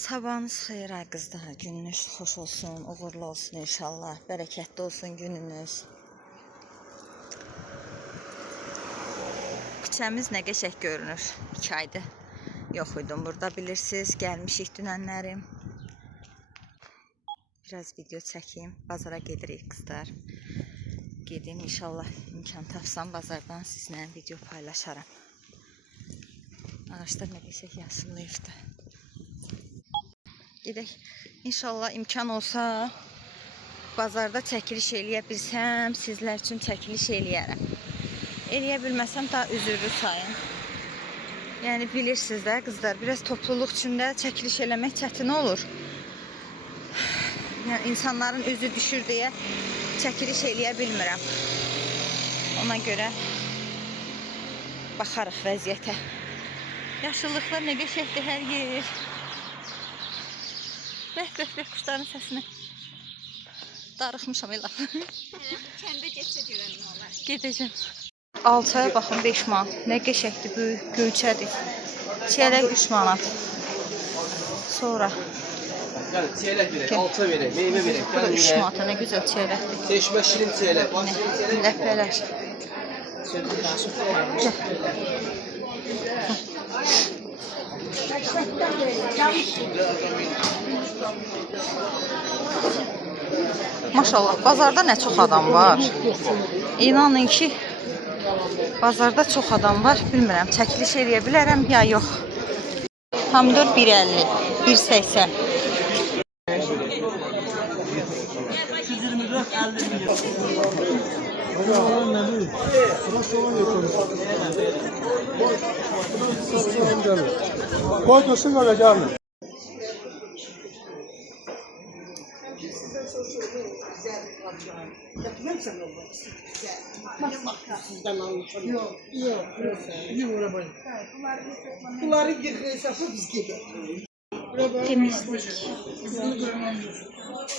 Sabahınız xeyir ay qızlar, gününüz xoş olsun, uğurlu olsun inşallah, bərəkətli olsun gününüz. Küçəmiz nə qəşəng görünür, 2 aydır yox idim burada, bilirsiniz, gəlmişik dünənlərim. Biraz video çəkeyim, bazara gedirik qızlar. Gedim inşallah, imkan tapsam bazardan sizlə video paylaşaram. Ağaçlar nə qəşəng yaşılıyıbdı. Gedək. İnşallah imkan olsa bazarda çəkiliş eləyə bilsəm, sizlər üçün çəkiliş eləyərəm. Eləyə bilməsəm daha üzürlü sayın. Yəni bilirsiniz də qızlar, biraz topluluq içində çəkiliş eləmək çətin olur. Yəni insanların üzü düşür deyə çəkiliş eləyə bilmirəm. Ona görə baxarıq vəziyyətə. Yaşıllıqlar nə qəşəngdir hər yer. Bəh, quşların səsini darıxmışam elə. Kəndə getsə görən nə olar? Gedəcəm. Alçaya baxın 5 manat. Nə qəşəngdir, böyük, göyçədir. Çiyələk 3 manat. Sonra Çiyələk verək, alça verək, meyvə verək. bu da 3 manata, nə gözəl çiyələkdir. Seçmə şirin çiyələk. Ləpələr. Maşallah, bazarda nə çox adam var. İnanın ki, bazarda çox adam var. Bilmirəm, çəkiliş eləyə bilərəm ya yox. Pomidor 1.50, 1.80. Koy dursun öyle canım. Bunları yıkayacaksa biz gidelim. Temizlik.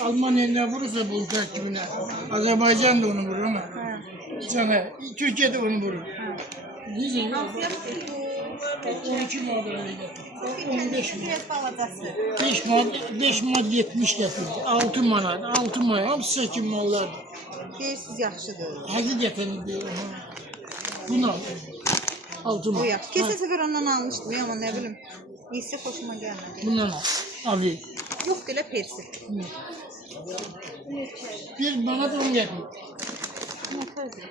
Almanya ne vurursa bu takibine. Azerbaycan da onu vurur ama. Sana Türkiye de onu vurur. Bizim 12 mağdur öyle getir. 15 manat. 5 manat 70 getirdi. 6 manat, 6 manat. Hepsi seçim mallardı. Deyirsiz yaxşıdır. Hazır getirildi. Bunu al. 6 Bu manat. yaxşı. Keçən səfər ondan almışdım ya, amma nə bilim. İyisi xoşuma gəlmədi. Bundan al. Abi. Yox, elə persi. Bir manat 10 getirdi.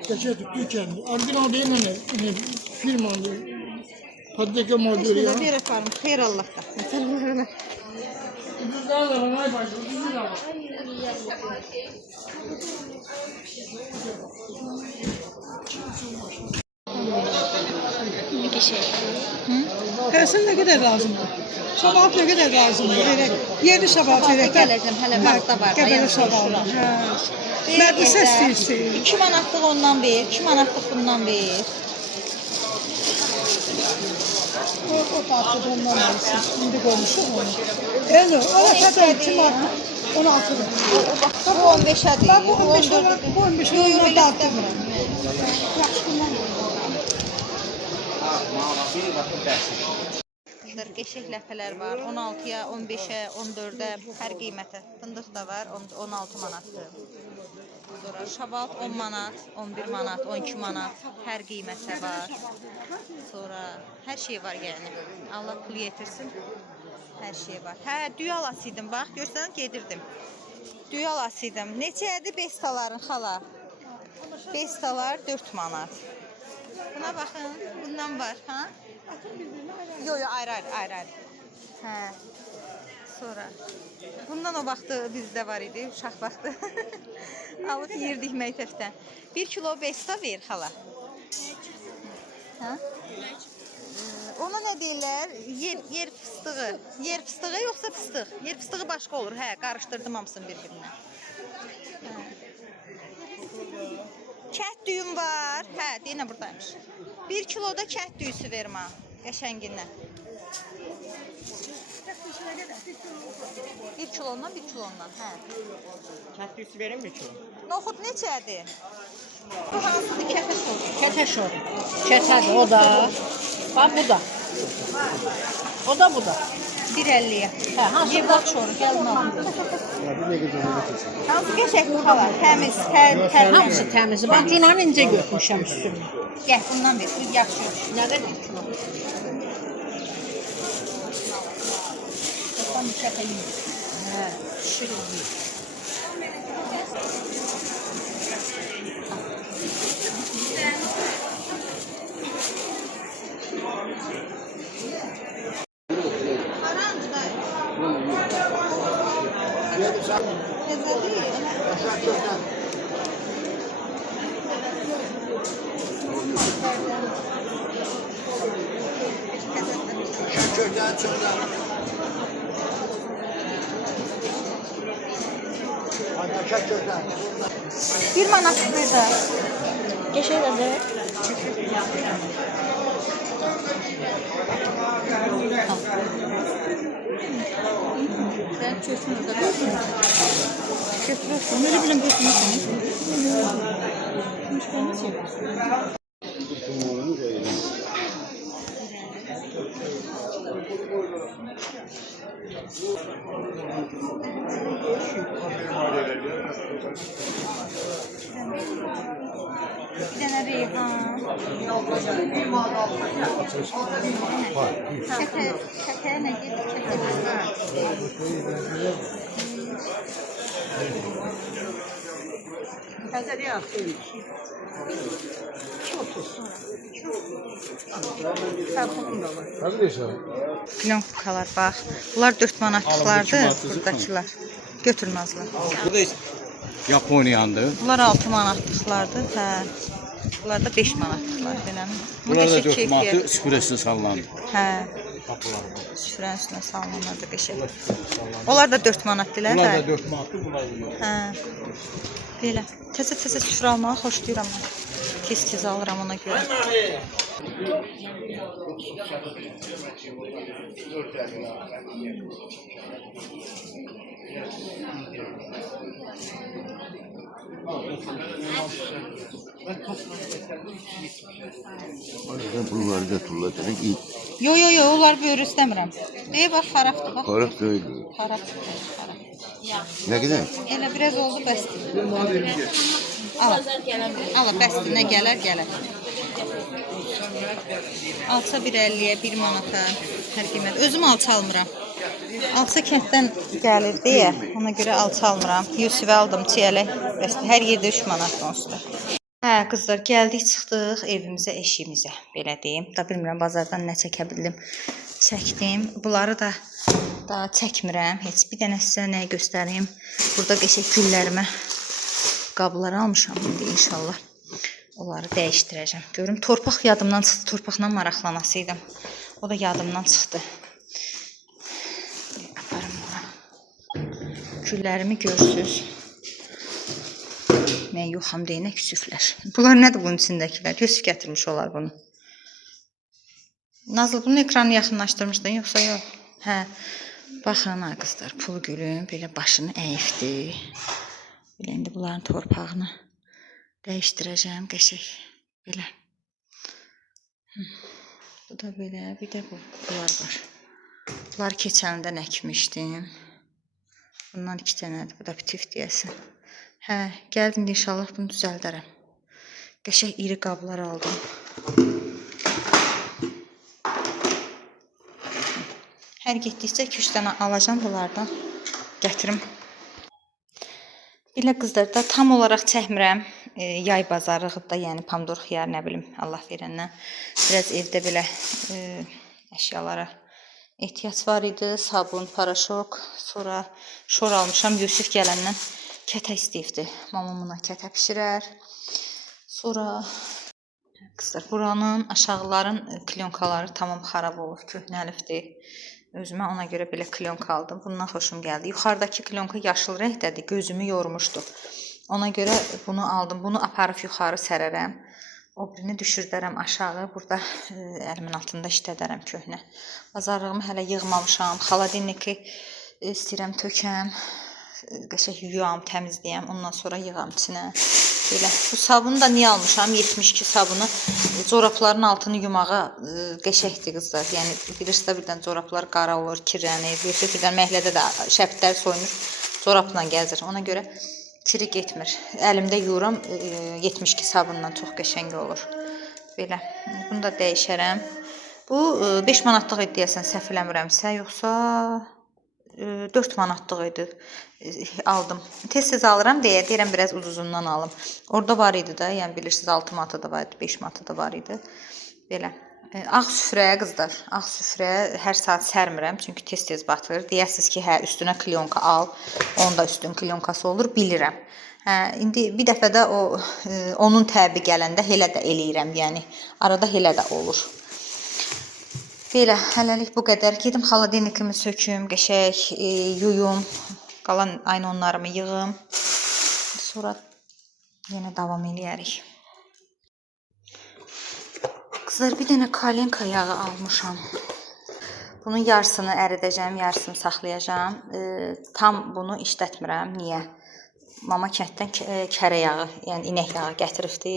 Geçen Türkiye'nin. Ardından değil mi? Firmanın. Paddeke mağdur ya. Şurada bir yaparım. Xeyr Allah'tan. Ucuzlar da bana başladı. Ucuzlar da. İki şey. Persin ne kadar lazım? Şabat ne kadar lazım? Yeni şabat verək. Gələcəm, hələ vaxtda var. Qəbələ şabat. Mərdi səs deyirsin. 2 manatlıq ondan ver, 2 manatlıq bundan ver. O tatlı ondan alırsın. Şimdi konuşuyor onu. Evet, o kadar 2 manat. 16 lira. Bu 15'ə deyil. Bu 15 lira. Bu 15 lira. Yox, Ondan yox, da Yaxşı bundan. Qəşəng ləpələr var. 16-ya, 15-ə, 14-ə hər qiymətə. Fındıq da var, 16 manatdır. Sonra şabalt 10 manat, 11 manat, 12 manat hər qiymətə var. Sonra hər şey var yəni. Allah pul yetirsin. Hər şey var. Hə, düy alasıydım bax, görsən gedirdim. Düy alasıydım. Neçədir bestaların xala? Bestalar 4 manat. Buna baxın, bundan var, ha? Yo, ayrı. Hə. Sonra bundan o vaxtı bizdə var idi, uşaq vaxtı. Alıb yeyirdik məktəbdən. 1 kilo besta ver xala. Hə? Ona nə deyirlər? Yer fıstığı. Yer fıstığı yoxsa fıstıq? Yer fıstığı başqa olur, hə, qarışdırdım hamısını bir-birinə. Kət düyüm var. Hə, deyinə buradaymış. 1 kiloda kət düyüsü vermə. Qəşəngindən. 1 kilondan, 1 kilondan, hə. Kət düyüsü verin mi ki? Noxud neçədir? Bu hansıdır? Kətəş olur. Kətəş olur. Kətəş o da. Bax bu da. O da bu da. 1.50-yə. Hə, hansı bax şoru gəlin alın. Hansı qəşəng xalar? Təmiz, Hamısı təmiz. Bax cunanı incə götürmüşəm üstünü. Gəl, bundan ver. Bu yaxşı. Nə qədər kilo? Tam çəkəyim. Hə, şirin. Bir manat burada. Qəşəng də. Sen çöksün orada. Götürürsün. Ne bileyim götürürsün. Bir tane reyhan. Kete ne gibi? Təzəli yaxşı. Plyonkalar bax. Bunlar 4 manatlıqlardır buradakılar. Götürmezler. Bu da Yaponiyandır. Bunlar 6 manatlıqlardır. Hə. Bunlar da 5 manatlıqlar belə. Bunlar da 4 manatı süpürəsiz sallanır. Hə. Süfrənin üstünə sallanlar da qəşəng. Onlar da 4 manatdılar. Bunlar da 4 manatdır, bunlar da. Hə. Belə. Təzə-təzə süfrə almağı xoşlayıram mən. Tez-tez alıram ona görə. Bunları da tulladılar. Yo, onlar böyür istəmirəm. Deyə bax, xarabdır, bax. Xarab deyil. Xarabdır. Ne kadar? Elə biraz oldu, bəsdir. Ala, bəsdir, nə gələr. Alça 1.50-yə, 1 manata hər qiymət. Özüm alça almıram. Alça kənddən gəlir deyə, ona görə alça almıram. Yusifə aldım, çiyələk. Bəsdir, hər yerdə 3 manat onsuz da. Hə, qızlar, gəldik, çıxdıq evimizə, eşiyimizə, belə deyim. Da bilmirəm, bazardan nə çəkə bildim, çəkdim. Bunları da daha çəkmirəm. Heç bir dənə sizə nəyi göstəreyim. Burada qəşəng güllərimə qabları almışam indi inşallah. Onları dəyişdirəcəm. Görüm, torpaq yadımdan çıxdı. Torpaqla maraqlanasıydım. O da yadımdan çıxdı. Aparım bura. Güllərimi görsünüz. Mən yoxam deyinə küsüflər. Bunlar nədir bunun içindəkilər? Yusuf gətirmiş olar bunu. Nazlı, bunun ekranı yaxınlaşdırmışdın, yoxsa yox? Hə. Baxın, qızlar, pul gülüm belə başını əyifdi. Belə indi bunların torpağını dəyişdirəcəm, qəşəng. Belə. Bu da belə, bir də bunlar var. Bunlar keçəndən əkmişdim. Bundan 2 dənədir, bu da bitif deyəsin. Hə, gəldim inşallah bunu düzəldərəm. Qəşəng iri qablar aldım. Hər getdikcə 2-3 dənə alacam bunlardan. Gətirim. Belə qızlar da tam olaraq çəkmirəm. Yay bazarlığıda, yəni pomidor, xiyar, nə bilim, Allah verəndən. Biraz evdə belə əşyalara ehtiyac var idi. Sabun, paraşok, sonra şor almışam. Yusif gələndən kətə istəyibdi. Mamam buna kətə pişirər. Sonra qızlar, buranın aşağıların klyonkaları tamam xarab olur, köhnəlifdir. Özümə ona görə belə klyonka aldım. Bundan xoşum gəldi. Yuxarıdakı klyonka yaşıl rəngdədir. Gözümü yormuşdu. Ona görə bunu aldım. Bunu aparıb yuxarı sərərəm. O birini düşürdərəm aşağı. Burada əlimin altında işlədərəm köhnə. Bazarlığımı hələ yığmamışam. Xaladilniki istəyirəm tökəm. Qəşəng yuyam, təmizləyəm. Ondan sonra yığam içinə. Belə. Bu sabunu da niyə almışam? 72 sabunu. Corabların altını yumağa qəşəkdir qızlar. Yəni bilirsiniz birdən corablar qara olur, kirlənir. Bilirsiniz birdən məhəllədə də şəbtlər soyunur, corabla gəzir. Ona görə kiri getmir. Əlimdə yuyuram 72 sabunla çox qəşəng olur. Belə. Bunu da dəyişərəm. Bu 5 manatlıq idi deyəsən, səhv eləmirəmsə, yoxsa 4 manatlıq idi. Aldım. Tez-tez alıram deyə deyirəm biraz ucuzundan alım. Orada var idi da, yəni bilirsiniz 6 manata da var idi, 5 manata da var idi. Belə. Ağ süfrəyə qızlar, ağ süfrəyə hər saat sərmirəm, çünki tez-tez batır. Deyəsiniz ki, hə, üstünə klyonka al, onun da üstün klyonkası olur, bilirəm. Hə, indi bir dəfə də onun təbi gələndə elə də eləyirəm, yəni arada elə də olur. Belə, hələlik bu qədər. Gedim xaladenikimi söküm, qəşək, yuyum, qalan aynonlarımı yığım. Sonra yenə davam eləyərik. Qızlar, bir dənə kalenka yağı almışam. Bunun yarısını əridəcəm, yarısını saxlayacağım. Tam bunu işlətmirəm. Niyə? Mama kənddən kərə yağı, yəni inək yağı gətiribdi.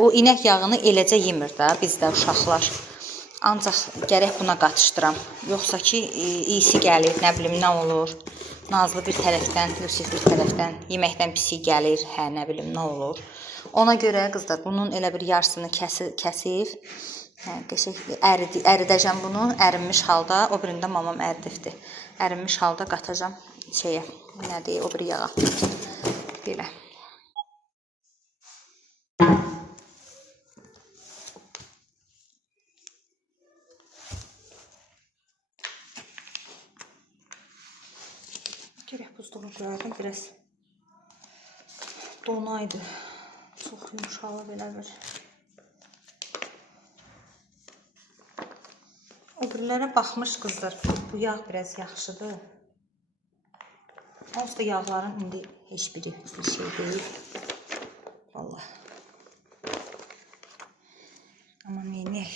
O inək yağını eləcə yemir də bizdə uşaqlar. Ancaq gərək buna qatışdıram. Yoxsa ki, iyisi gəlir, nə bilim, nə olur. Nazlı bir tərəfdən, Yusif bir tərəfdən, yeməkdən pisi gəlir, hə, nə bilim, nə olur. Ona görə qızlar, bunun elə bir yarısını kəsib, əridəcəm bunu, ərinmiş halda, o birində mamam əridibdir. Ərinmiş halda qatacam şeyə, nə deyək, o bir yağa. Belə. Gerək buzluğa qoyardım, biraz donaydı. Çox yumuşalı belə bir. O birilərə baxmış qızlar, bu yağ biraz yaxşıdır. Onsuz da yağların indi heç biri bir şey deyil. Vallahi. Amma neyniyək?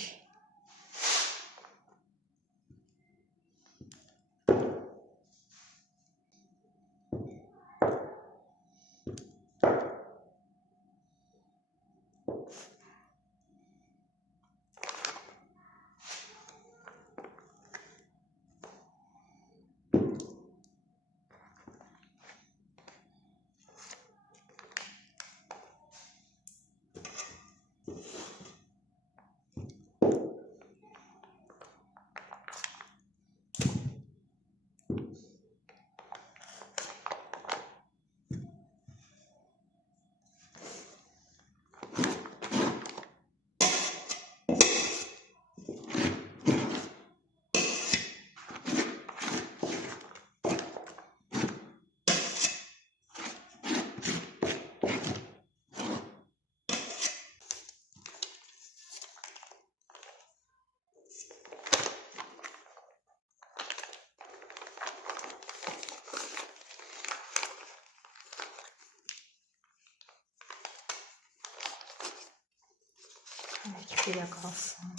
Belə qalsın.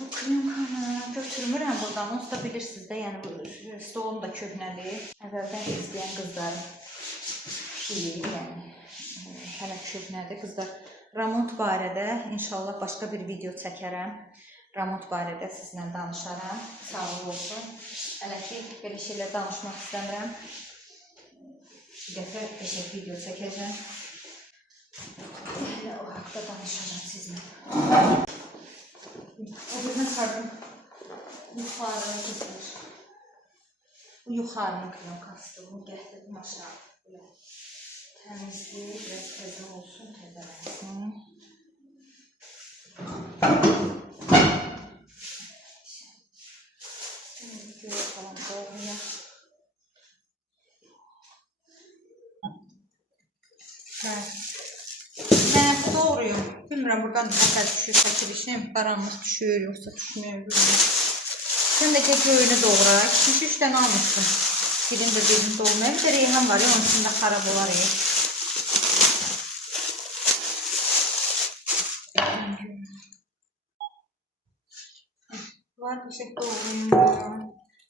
Bu klyonkanı götürmürəm buradan. Onsuz da bilirsiniz də, yəni bu stolum da köhnədir. Əvvəldən izləyən qızlarım bilir, yəni hələ köhnədir. Qızlar, remont barədə inşallah başqa bir video çəkərəm. Remont barədə sizinlə danışaram. Sağ olsun. Hələ ki, belə şeylər danışmaq istəmirəm. Bir dəfə qəşəng video çəkəcəm. Hələ o haqda danışacağım sizinlə. O birine sardım. Yuxarı qızlar. Bu yuxarının klyonkasıdır. Bunu gətirdim aşağı. Böyle təmizləyib, biraz təzə olsun, təzələnsin. Şimdi göğe falan doğruya. Hə, doğruyum. Bilmirəm, buradan nətər düşür çəkilişim, qaranlıq düşür, yoxsa düşmür, bilmirəm. Sən də ki, göyünü doğra. 2-3 dənə almışdım. Birini doğraya. Bir də reyhan var ya, onun içində xarab olar ya. Var bir şey doğrayım.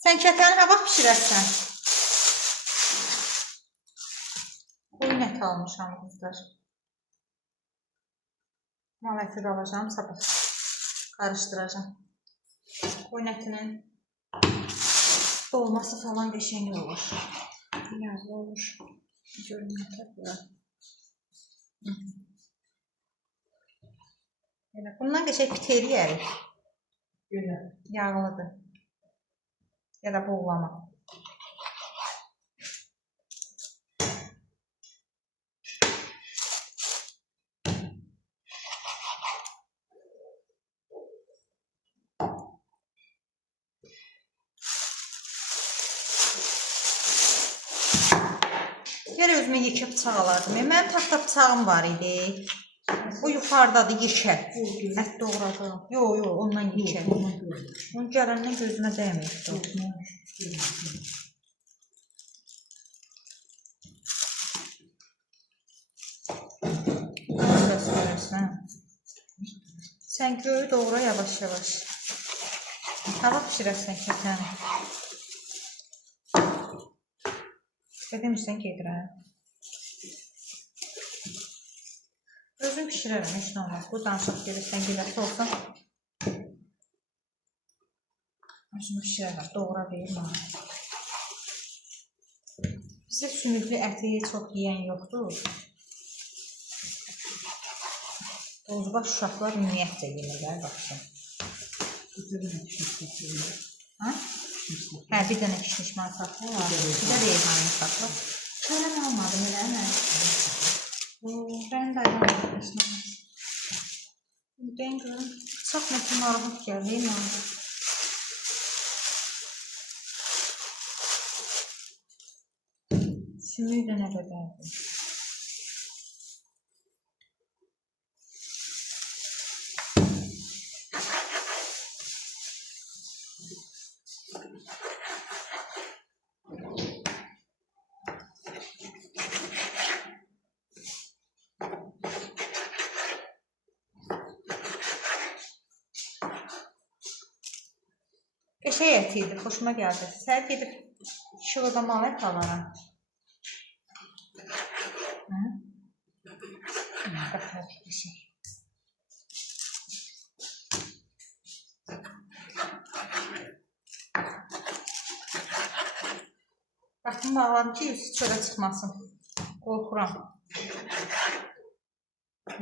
Sən kətəni hava pişirərsən. Qoyun əti almışam qızlar. Mal əti də alacağım sabah. Qarışdıracağım. Qoyun ətinin dolması falan qəşəng olur. Yağlı olur. Görünməkdə bu. Bundan qəşəng piteri yərik. Yağlıdır. Ya da buğlama. Gələ özümə yekə bıçaq alardım. Mənim taxta bıçağım var idi. O yuxarıdadır yekə. Ət doğradım. Yox, ondan yekə. Onu gələndən gözümə dəyməyib. Sən göyü doğra yavaş-yavaş. Hava pişirəsən kətəni. Demişsən gedirəm. Özüm pişirərəm, heç nə olmaz. Bu danışıq gelirsən, giləsi olsan. Özüm pişirərəm, doğra deyil mənə. Bizə sümüklü əti çox yiyən yoxdur. Bozbaş uşaqlar ümumiyyətcə yeməklər baxsın. Hə, bir dənə kişmiş mantarlı var. Bir də reyhanlı saxla. Kələm almadım, elə nə? Ben de ayağım. Ben görüm. Çok mutlu narahat geldi, değil mi? Sümüğü de ne kadardı? Qəşəng əti idi, xoşuma gəldi. Səhər gedib şiloda mal ət alaram. Baxar, qəşəng. Baxım bağladım ki, yüzü çölə çıxmasın. Qorxuram.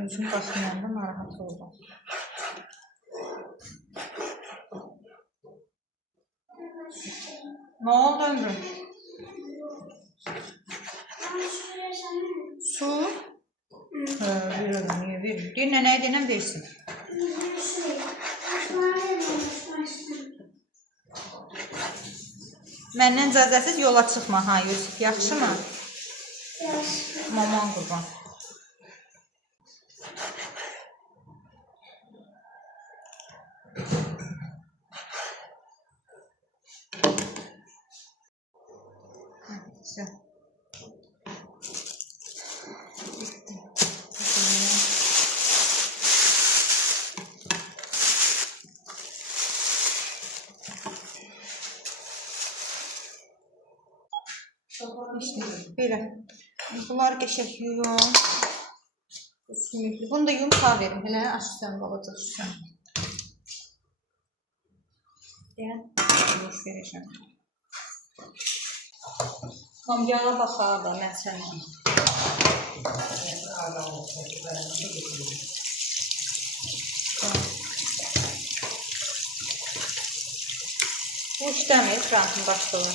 Özüm baxmayanda narahat oldum. Ne oldu ömrüm? Su? Verir. Dinle ne denen versin. Məndən icazəsiz yola çıxma ha Yusuf, yaxşı mı? Yaxşı. Maman qurban. Güzel. İşte belə. Bunları qəşəng yuyum. Bunu da yumşaq verim. Hələ açsan qalacaq şüşən. Deyən, yox verəcəm. Kamyala baxar da mən sənə. Bu işləmir, rantın başlığı.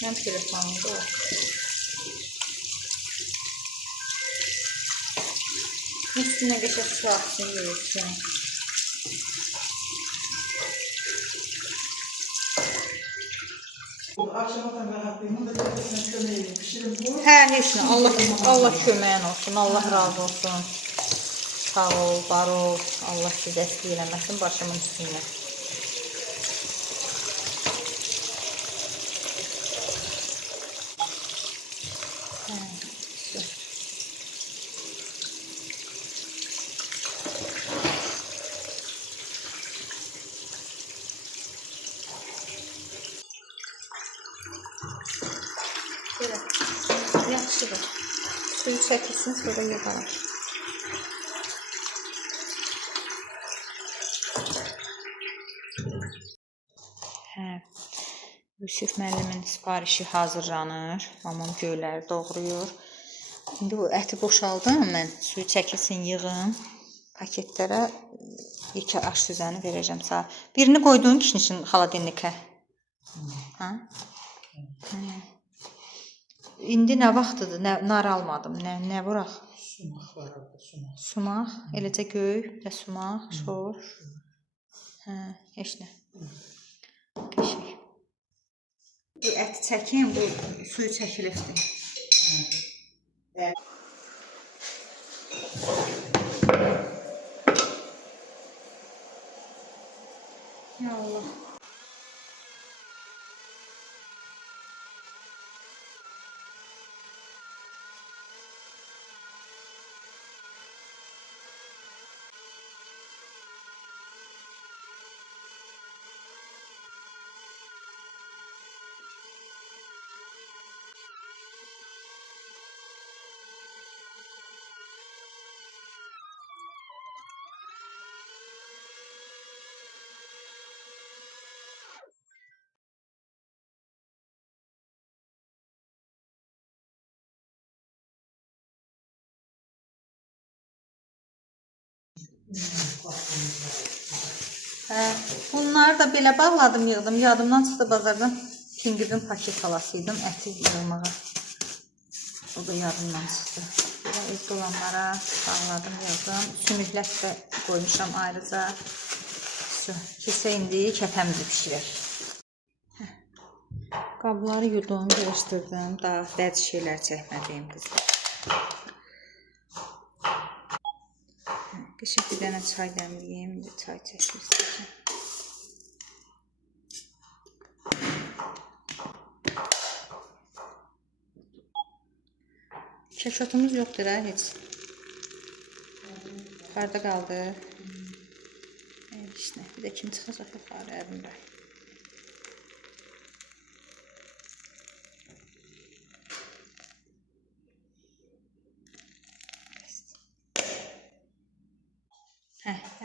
Mən telefonumda o. Üstüne geçe su aksın yürüsün. Hə, heç nə. Allah köməyin olsun. Allah razı olsun. Sağ ol, var ol. Allah sizi dəstək eləməsin başımın üstündə. Yaxşıdır. Suyu çəkilsin, sonra yığalım. Yusuf müəllimin sifarişi hazırlanır. Mamam göyləri doğrayır. İndi bu əti boşaldım. Mən suyu çəkilsin, yığım. Paketlərə iki aş süzəni verəcəm sağ. Birini qoyduğun kişinin için xaladenlikə. Ha? İndi nə vaxtıdır? Nar almadım. Nə vuraq? Sumaq var orada, sumaq. Sumaq, eləcə göy və sumaq, şor. Hə, heç nə. Qəşəng. Bu əti çəkim, bu suyu çəkilibdir. Ya Allah. Hə, bunları da belə bağladım, yığdım. Yadımdan çıxdı bazardan. Pingübün paket alasıydım, əti yığmağa. O da yadımdan çıxdı. Evdə olanlara bağladım, yığdım. Sümüklət də qoymuşam ayrıca. Kesə indi kəpəmizi pişirək. Qabları yudum, qarışdırdım. Daha bəzi şeylər çəkmədiyim qızlar. Qəşəng bir dənə çay dəmləyim, indi çay çəkir istəyəcəm. Keşotumuz yoxdur ha, heç. Harda qaldı? İşte, bir də kim çıxacaq yuxarı ərimdə.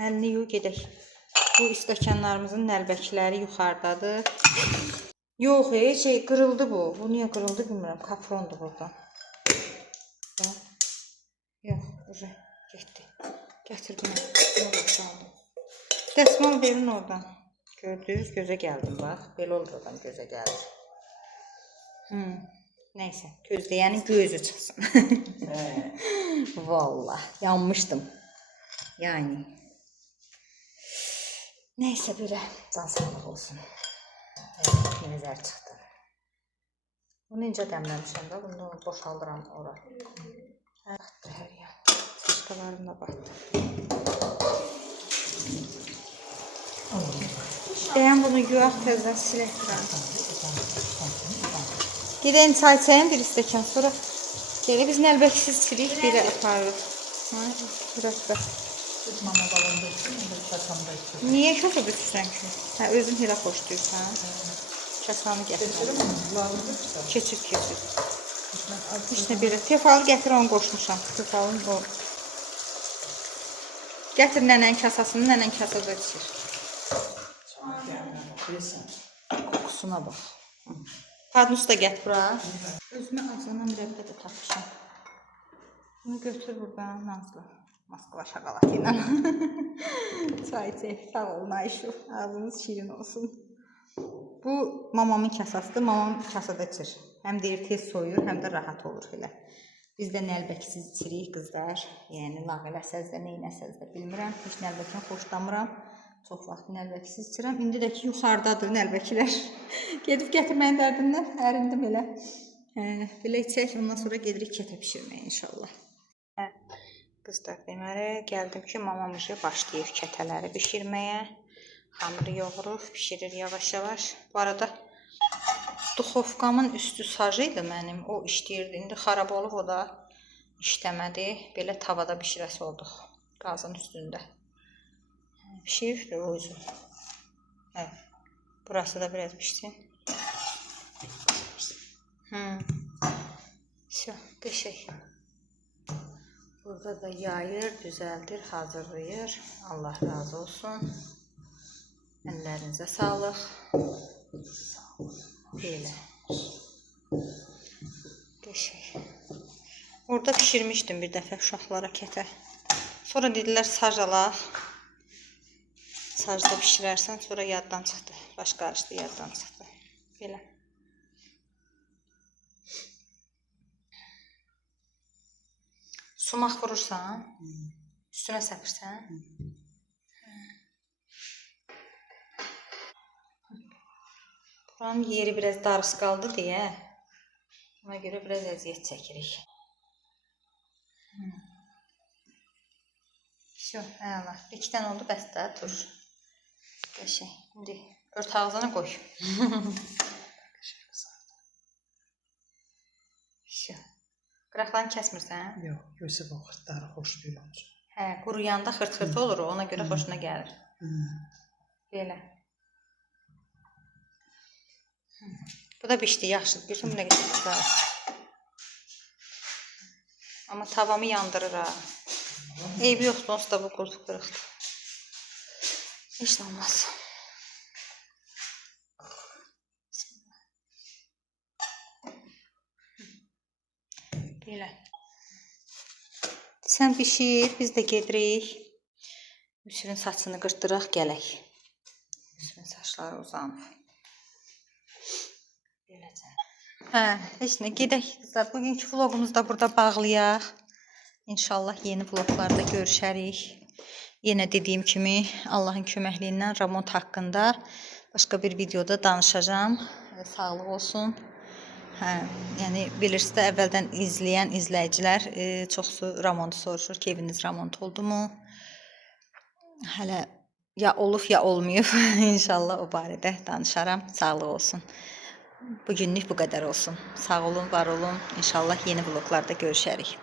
Əlini yuv, gedək. Bu istəkanlarımızın nəlbəkiləri yuxarıdadır. Yox, qırıldı bu. Bu niyə qırıldı bilmirəm. Kaprondur buradan. Yox, uca getdi. Gətir bunu. Bunu boşaldım. Dəsmal verin oradan. Gördünüz, gözə gəldim bax. Belə olur oradan gözə gəlir. Neyse, gözləyənin gözü çıxsın. Vallahi, yanmışdım. Yani. Neyse böyle can sağlık olsun. Evet, temizler çıxdı. Bunu incə dəmləmişəm də, bunu boşaldıram ora. Batdı hər yan. Çaşqalarım da batdı. Deyəm bunu yuyaq təzdən siləkdirəm. Gedəyim çay çəyim bir stəkan, sonra gələ biz nəlbəksiz çirik, biri aparırıq. Bırak. Niye kötü bütürsən ki? Hə, özün hilə xoşduyursan. Kəsanı gətirəm. Keçir. İşte belə. Tefalı gətir, onu qoşmuşam. Tefalın o. Gətir nənən kasasını, nənən kasada içir. Kokusuna bax. Padnus da gətir bura. Özümə acına mürəbbə də tapmışam. Bunu götür buradan, Nazlı. Moskva şokolatı ilə. Çay çək, sağ olun Ayşu. Ağzınız şirin olsun. Bu mamamın kasasıdır. Mamam kasada içir. Həm deyir tez soyur, həm də rahat olur elə. Biz də nəlbəksiz içirik qızlar. Yəni lağ eləsəz də, neynəsəz də bilmirəm. Heç nəlbəkdən xoşlamıram. Çox vaxt nəlbəkiz içirəm. İndi də ki yuxarıdadır nəlbəkilər. Gedib gətirməyin dərdindən ərindim elə. Belə içək, ondan sonra gedirik kətə bişirməyə inşallah. Qızlar, deməli gəldim ki, mamamıca başlayır kətələri bişirməyə. Xəmiri yoğurur, bişirir yavaş-yavaş. Bu arada duxovkamın üstü saj idi mənim, o işləyirdi. İndi xarab olub, o da işləmədi. Belə tavada bişirəsi olduq, qazın üstündə. Pişirir o üzüm. Evet. Burası da biraz pişsin. Все, qəşəng. Burada da yayır, düzəldir, hazırlayır. Allah razı olsun. Əllərinizə sağlıq. Belə. Qəşəng. Orada pişirmişdim bir dəfə uşaqlara kətə. Sonra dedilər saj alaq. Sajda pişirərsən, sonra yaddan çıxdı. Baş qarışdı, yaddan çıxdı. Belə. Sumaq vurursan, üstünə səpirsən. Buranın yeri biraz darız qaldı deyə, ona görə biraz əziyyət çəkirik. Əla. 2 dənə oldu, bəs də dur. Qəşəng. İndi ört ağzına qoy. Qıraqlarını kəsmirsən? Yox, görsək o xırtları xoş deyil. Hə, quruyanda xırt-xırt olur, ona görə xoşuna gəlir. Belə. Bu da bişdi, yaxşıdır. Görsən, bu nə qədər güzel. Amma tavamı yandırır ha. Eybi yoxdur, onsuz da bu qultuq qırıqdır. Heç nə olmaz. Belə. Sən pişir, biz də gedirik. Müsürün saçını qırtdıraq, gələk. Müsürün saçları uzanıb. Beləcə. Heç nə, gedək qızlar. Bugünkü vlogumuzu da burada bağlayaq. İnşallah yeni vloglarda görüşərik. Yenə dediyim kimi Allahın köməkliyindən remont haqqında başqa bir videoda danışacağım. Sağlıq olsun. Yəni bilirsiniz də əvvəldən izləyən izləyicilər çoxsu remontu soruşur ki, eviniz remont oldu mu? Hələ ya olub ya olmayıb. İnşallah o barədə danışaram. Sağlıq olsun. Bugünlük bu qədər olsun. Sağ olun, var olun. İnşallah yeni vloglarda görüşərik.